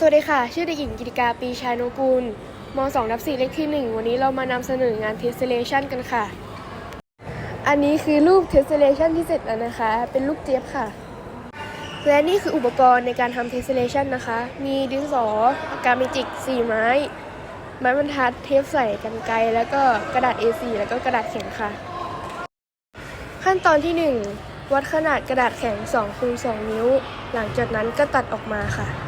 สวัสดีค่ะ ชื่อเด็กหญิงกิติกาปีชายนุกูลม2รับ4เลขที่ 1 วันนี้เรามานำเสนองาน tessellation กันค่ะ อันนี้คือรูป tessellation ที่เสร็จแล้วนะคะ เป็นรูปเจี๊ยบค่ะ และนี่คืออุปกรณ์ในการทำ tessellation นะคะ มีดินสอปากกาเมจิก4ไม้ ไม้บรรทัดเทปใส่กันไกรแล้วก็กระดาษ A4 แล้วก็กระดาษแข็งค่ะ ขั้นตอนที่ 1 วัดขนาดกระดาษแข็ง2คูณ2นิ้ว หลังจากนั้นก็ตัดออกมาค่ะ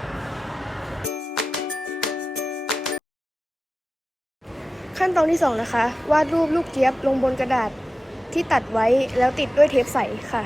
ขั้นตอนที่ 2 นะคะ วาดรูปลูกเจี๊ยบลงบนกระดาษที่ตัดไว้แล้วติดด้วยเทปใสค่ะ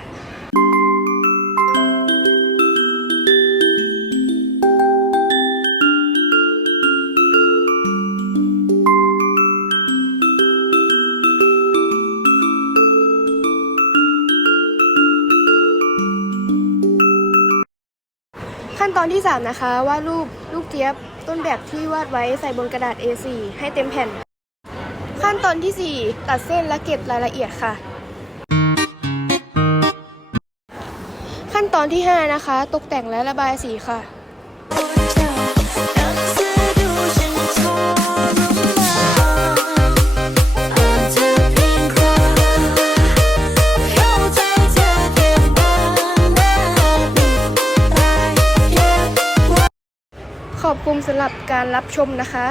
ขั้นตอนที่ 3 นะคะวาดรูปลูกเจี๊ยบต้นแบบที่วาดไว้ใส่บนกระดาษ A4 ให้เต็มแผ่น ขั้นตอนที่ 4 ตัดเส้นและเก็บรายละเอียดค่ะ ขั้นตอนที่ 5 นะคะ ตกแต่งและระบายสีค่ะขอบคุณสำหรับการรับชมนะคะ